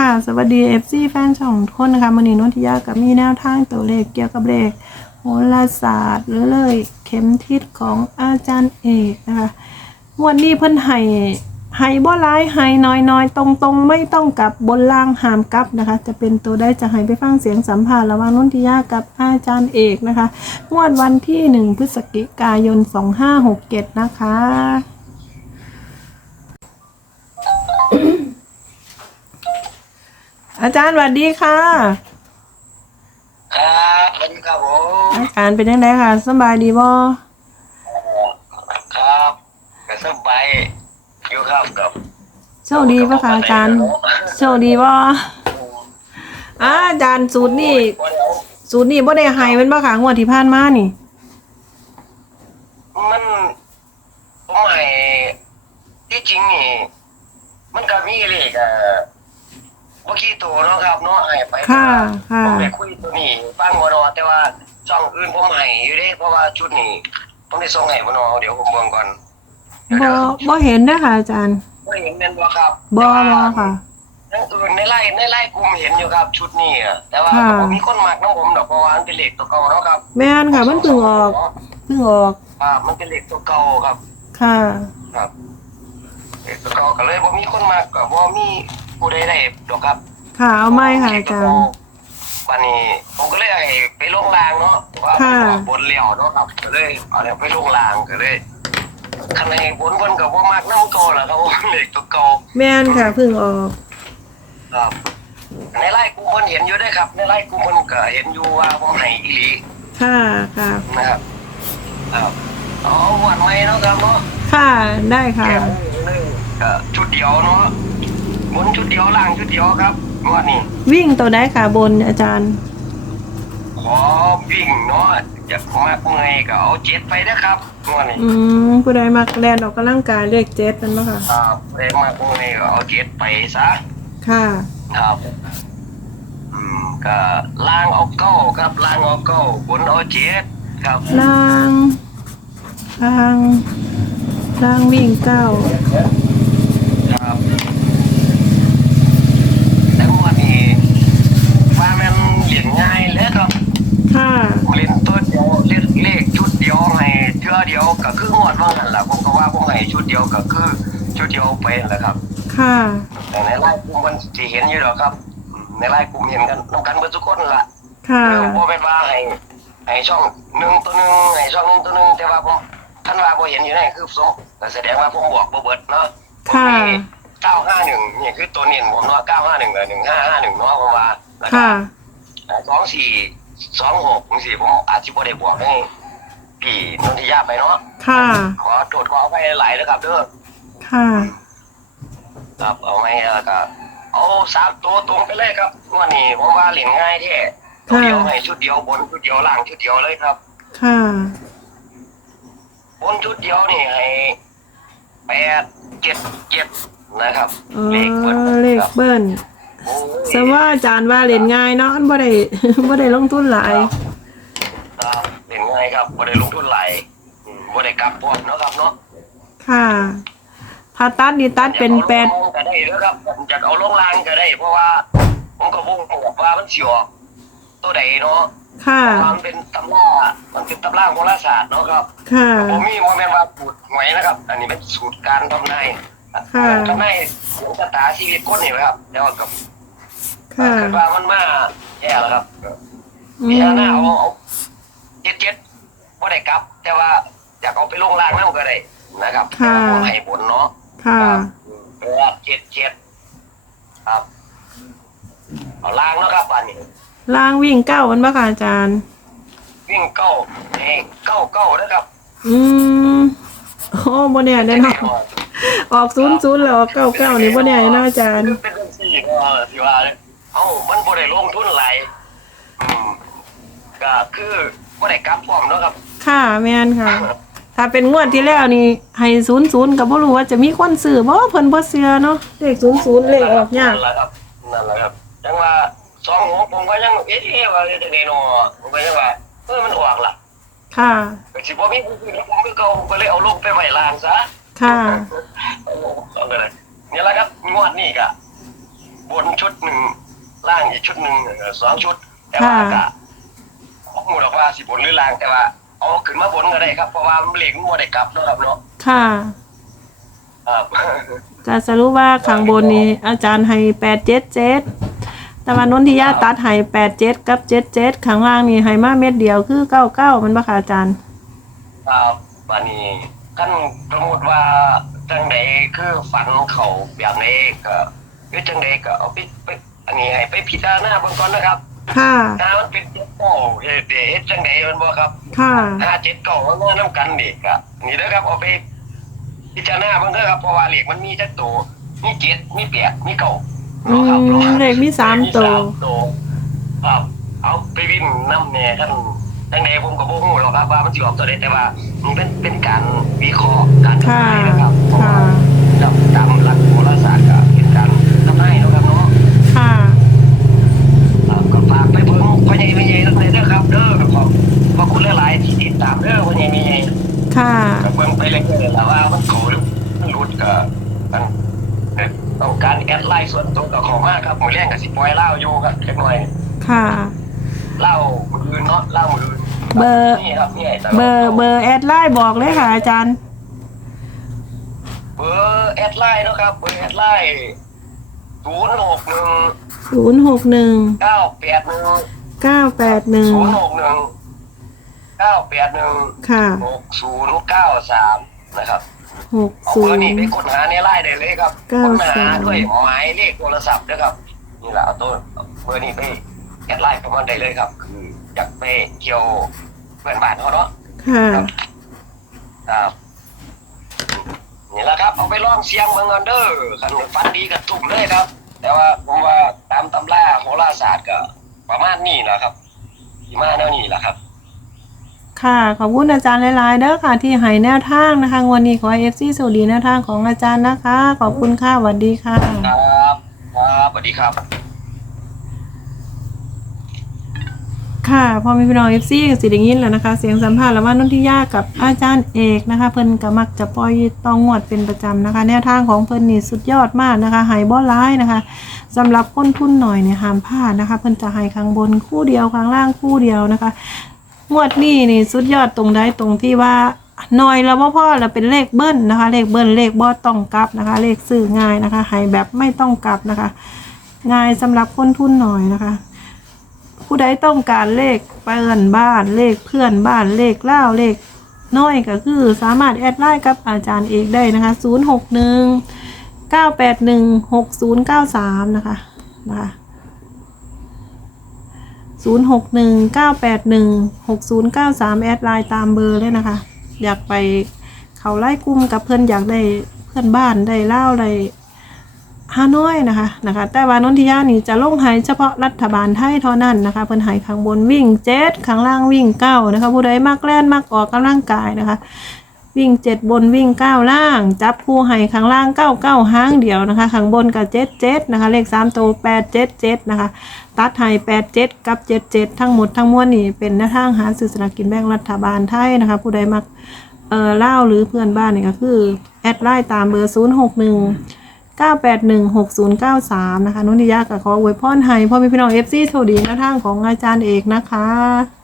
ค่ะ สวัสดี FC แฟนช่องทุกคนนะคะมันนี้นนทิยากับมีแนวทางตัวเลขเกี่ยวกับเลขโหราศาสตร์ หรือเลยเข็มทิศของอาจารย์เอกนะคะวันนี้เพิ่นให้ให้บ่ร้ายให้น้อยน้อยตรงตรงไม่ต้องกลับบนล่างหามกลับนะคะ จะเป็นตัวได้จะให้ไปฟังเสียงสัมภาษณ์ระหว่างนนทิยากับอาจารย์เอกนะคะงวดวันที่หนึ่งพฤศจิกายน 2567 นะคะ อาจารย์สวัสดีค่ะ ครับสวัสดีครับผมอาการเป็นยังไงคะสำบายดีบ่ครับก็สบายอยู่ครับกับโชคดีปะคะอาจารย์โชคดีบ่อาอาจารย์สูตรนี่สูตรนี่บ่ได้ให้เป็นบ่คะงวดที่ผ่านมานี่ มันผมให้ที่จริงนี่ มันก็มีเลขอะ เมื่อกี้ตัวเนาะครับเนาะให้ไปค่ะค่ะผมได้คุยตัวนี้ฟังบ่เนาะแต่ว่าช่องอื่นผมให้อยู่เด้เพราะว่าชุดนี้ผมได้ส่งให้บ่เนาะเดี๋ยวผมเบิ่งก่อนบ่บ่เห็นเด้อค่ะอาจารย์บ่เห็นแม่นบ่ครับบ่แต่บ่ว่าค่ะทั้งอื่นในไล่ในไล่กลุ่มเห็นอยู่ครับชุดนี้อะแต่ว่าค่ะผมมีคนมักน้องผมดอกเพราะว่ามันเป็นเหล็กตัวเก่าเนาะครับ แม่นค่ะ มันเพิ่งออกเพิ่งออกอ่ามันเป็นเหล็กตัวเก่าครับ ค่ะ ครับเหล็กตัวเก่าก็เลยบ่มีคนมักก็บ่มี ผู้ใดได้ดอกครับค่ะเอาไม้ค่ะอาจารย์วันนี้ผมก็เลยให้ไปลงรางเนาะว่าค่ะผมบนเลี้ยวเนาะครับก็เลยเอาเนี่ยไปลงรางก็เลยคันในบนเพิ่นก็บ่มักน้ำเก่าล่ะครับผมเหล็กตัวเก่าแม่นค่ะเพิ่งออกครับในไล่กูเพิ่นเห็นอยู่เด้อครับ ในไล่กูเพิ่นก็เห็นอยู่ว่าผมให้อีหลีค่ะค่ะนะครับครับเอาวันใหม่เนาะครับเนาะค่ะได้ค่ะแก้มือเลยก็ชุดเดียวเนาะ บนชุดเดียวล่างชุดเดียวครับงวันนี้วิ่งตัวได้ค่ะบนอาจารย์ ขอวิ่งเนาะจะมากเมื่อยก็เอาเจ็ดไปนะครับงวันนี้อืมผู้ใดมักแลนออกกำลังกายเลขเจ็ดนั่นบ่ค่ะ ครับแรงมากเมื่อยก็เอาเจ็ดไปซะค่ะ ครับอืมก็ล่างเอาเก้าครับล่างเอาเก้าบนเอาเจ็ดครับล่างล่างล่างวิ่งเก้า ครับแต่งวันนี้ว่ามันเรียนง่ายเลยครับ ค่ะ เล่นตัวเดียวเล่นเลขชุดเดียว ให้เทื่อเดียวก็คืองวดว่ากันล่ะผมก็ว่าผมให้ชุดเดียวก็คือ ชุดเดียวไปนั่นแหละครับ ค่ะ แต่ในไลน์กลุ่มมันสิเห็นอยู่หรอกครับอืมในไลน์กลุ่มเห็นกันน้องกันเบิดทุกคนนั่นล่ะค่ะ เออบ่เป็นว่าให้ให้ช่องหนึ่งตัวหนึ่งให้ช่องหนึ่งตัวหนึ่งแต่ว่าผมท่านว่าบ่เห็นอยู่ในคือสมก็แสดงว่าผมบอกบ่เบิดเนาะผมค่ะ มี951นี่คือตัวเน้นผมเนาะ951กับ1551เนาะเพราะว่าแล้วก็ ค่ะ สองสี่สองหกสี่ผมอาจจะบ่ได้บวกให้ พี่นนทิยาไปเนาะค่ะ ขอโทษขออภัยหลายๆนะครับเด้อค่ะ ครับเอาไว้แล้วก็เอาสามตัวตรงไปเลยครับวันนี้ผมว่าเล่นง่ายแท้ตัวเดียวให้ชุดเดียวบนชุดเดียวล่างชุดเดียวเลยครับ ค่ะ บนชุดเดียวนี่ให้แปดเจ็ดเจ็ดนะครับเอเลขเบิ้ลอเลขครับเบิ้ลโอ้ย สว่าอาจารย์ว่าเล่นง่ายเนาะอันบ่ได้ บ่ได้ลงทุนหลาย ครับ เล่นง่ายครับบ่ได้ลงทุนหลายอืมบ่ได้กลับพอดเนาะครับเนาะค่ะถ้าตัดนี่ตัดเป็นแปดอยากเอาลงก็ได้เด้อครับอยากเอาลงล่างก็ได้ เพราะว่าผมก็บ่รู้ว่ามันสิออกตัวใดเนาะค่ะเพราะว่ามันเป็นตำรามันเป็นตำราโหราศาสตร์เนาะครับ ค่ะ ผมมีบ่แม่นว่าสูตรหวยนะครับ อันนี้เป็นสูตรการทำนายค่ะ ทำนายดวงชะตาชีวิตคนนี่ครับแต่ว่ากับค่ะเกิดว่ามันมาแย่แล้วครับอืพี่มหน้าเอาเอา เจ็ดเจ็ดบ่ได้กลับ แต่ว่าอยากเอาไปลงล่างนั่นก็ได้นะครับค่ะแต่ว่าผมให้บนเนาะค่ะ แปดเจ็ดเจ็ดครับ เอาล่างเนาะครับอันนี้ ล่างวิ่งเก้ามันบ่ค่ะอาจารย์ วิ่งเก้าให้เก้าเก้านะครับอืมโอ้บ่แน่แน่นอนออกศูนย์ศูนย์แล้วออกเก้าเก้านี่บ่แน่เนาะอาจารย์คือเป็นเรื่องสี่ก็สิว่าเลยเอ้ามันบ่ได้ลงทุนหลายอืมก็คือ บ่ได้กลับพร้อมเนาะครับ ค่ะแม่นค่ะ ถ้าเป็นงวดที่แล้วนี่ให้ศูนย์ศูนย์ก็บ่รู้ว่าจะมีคนซื้อบ่เพิ่นบ่เชื่อเนาะเลขศูนย์ศูนย์เลขออกยากนั่นแหละครับนั่นแหละครับจังว่าสองหกผมก็ยังเอ๊ะว่าจะได้เนาะผมก็ยังว่าเออมันออกล่ะค่ะก็สิบ่มีผู้ซื้อผมก็เก่าผมก็เลยเอาลงไปไว้ล่างซะค่ะเอาก็เลยนี่แหละครับงวดนี้ก็บนชุดหนึ่งล่างอีกชุดหนึ่งเออสองชุดแต่ว่าก็ ผมหมดว่าสิบนหรือล่างแต่ว่าเอาขึ้นมาบนก็ได้ครับเพราะว่ามันเหล็กมันบ่ได้กลับเนาะครับเนาะค่ะครับก็สรุปว่าข้างบนนี้อาจารย์ให้แปดเจ็ดเจ็ดแต่ว่านนทิยาตัดให้แปดเจ็ดกับเจ็ดเจ็ดข้างล่างนี่ให้มาเม็ดเดียวคือเก้าเก้ามันบ่ค่ะอาจารย์ครับวันนี้ขั้นสมมติว่าจังใดคือฝันเขาแบบไหนก็คือจังใดก็เอาไปไปอันนี้ให้ไปพิจารณาเบื้องต้นนะครับ ค่ะ ถ้ามันเป็นเจ็ดเก้าเฮ็ดเดเฮ็ดจังใดมันบ่ครับค่ะถ้าเจ็ดเก้ามันมานํกันเด็กอะนี่เด้อครับเอาไปพิจารณาเบิ่งเด้อครับเพราะว่าเลขมันมีจักตัวมีเจ็ดมีแปดมีเก้าอืมเลขมีสามตัวมีสามตัว ครับเอาไปวิ่งน้ำแน่ท่านจังใดผมก็บ่ฮู้หรอกครับว่ามันสิออกตัวใดแต่ว่ามันเป็นเป็นการวิเคราะห์การทำค่ะ นายนะครับเพราะค่ะ ว่าตามตามหลักโหราศาสตร์ก็เป็นการทำนายเนาะครับเนาะ ค่ะ ครับก็ฝากไปเบิ่ง พ่อใหญ่แม่ใหญ่ทั้งหลายเด้อครับเด้อขอบขอบคุณหลายๆที่ติดตามเด้อพ่อใหญ่แม่ใหญ่ค่ะก็เบิ่งไปเรื่อยๆแล้วว่ามันเขาหรือมันหลุดก็มันเอ่อต้องการแอดไลน์ส่วนตัวก็ขอมากครับมื้อแรงก็สิปล่อยเล่าอยู่ครับเล็กน้อยค่ะเล่ามืออื่นเนาะเล่ามืออื่นเบอร์นี่ครับนี่ไอ้ตลกเบอร์เบอร์แอดไลน์บอกเลยค่ะ อาจารย์ เบอร์แอดไลน์เนาะครับเบอร์แอดไลน์ศูนย์หกหนึ่งศูนย์หกหนึ่งเก้าแปดหนึ่ง เก้าแปดหนึ่งศูนย์หกหนึ่งเก้าแปดหนึ่งค่ะหกศูนย์เก้าสามนะครับหกเอาศูเบอร์นนี้ไปกดหาในไลน์ได้เลยครับเก้าค้นหาสาม ด้วยหมายเลขโทรศัพท์นะครับนี่แหละเอาตัวเบอร์นี้ไปแอดไลน์ประมาณได้เลยครับ คืออยากไปเที่ยวเพื่อนบ้านเขาเนาะ ค่ะ ครับนี่แหละครับเอาไปลองเสียงเมืองกันเด้อคันฟันดีกับตุ่มเลยครับ แต่ว่าผมว่าตามตำราโหราศาสตร์ก็ ประมาณนี้แหละครับที่มาแนวนี้แหละครับ ค่ะ ขอบคุณอาจารย์หลายๆเด้อค่ะ ที่ให้แนวทางนะคะงวันนี้ขอเอฟซีสวัสดีแนวทางของอาจารย์นะคะ ขอบคุณค่ะสวัสดีค่ะ ครับ ครับสวัสดีครับ ค่ะพอมีพี่น้องเอฟซีก็สิได้ยินแล้วนะคะ เสียงสัมภาษณ์ระหว่างนนทิยากกับอาจารย์เอกนะคะ เพิ่นก็มักจะปล่อยตองงวดเป็นประจำนะคะ แนวทางของเพิ่นนี่สุดยอดมากนะคะหายบ่ร้ายนะคะสำหรับคนทุนหน่อยเนี่ยห้ามพลาดนะคะ เพิ่นจะให้ข้างบนคู่เดียวข้างล่างคู่เดียวนะคะ งวดนี้นี่สุดยอดตรงใดตรงที่ว่าหน่อยแล้วว่าพ่อเราเป็นเลขเบิ้ลนะคะ เลขเบิ้ลเลขบ่ต้องกลับนะคะ เลขซื้อง่ายนะคะให้แบบไม่ต้องกลับนะคะ ง่ายสำหรับคนทุนหน่อยนะคะ ผู้ใดต้องการเลขเพื่อนบ้านเลขเพื่อนบ้านเลขเล่าเลขน้อยก็คือสามารถแอดไลน์กับอาจารย์เอกได้นะคะ 0 6 1 9 8 1 6 0 9 3 นะคะนะคะ0 6 1 9 8 1 6 0 9 3 แอดไลน์ตามเบอร์เลยนะคะ อยากไปเขาไล่กลุ่มกับเพื่อนอยากได้เพื่อนบ้านได้เล่าได้ ฮานอยนะคะนะคะแต่ว่านนทิยานี่จะลงหายเฉพาะรัฐบาลไทยเท่านั้นนะคะเพิ่นหายข้างบนวิ่งเจ็ดข้างล่างวิ่งเก้านะคะผู้ใดมักแล่นมักออกกำลังกายนะคะ วิ่งเจ็ดบนวิ่งเก้าล่าง จับคู่ให้ข้างล่างเก้าเก้าห้างเดียวนะคะข้างบนกับเจ็ดเจ็ดนะคะเลขสามตัวแปดเจ็ดเจ็ดนะคะตัดให้แปดเจ็ดกับเจ็ดเจ็ดทั้งหมดทั้งมวลนี่เป็นแนวทางหาซื้อสลากกินแบ่งรัฐบาลไทยนะคะผู้ใดมักเออเล่าหรือเพื่อนบ้านนี่ก็คือแอดไลน์ตามเบอร์ศูนย์หกหนึ่ง เก้าแปดหนึ่งหกศูนย์เก้าสามนะคะ นุ่นทิยากับขออวยพรให้พ่อแม่พี่น้องเอฟซีโชคดีนะทางของอาจารย์เอกนะคะ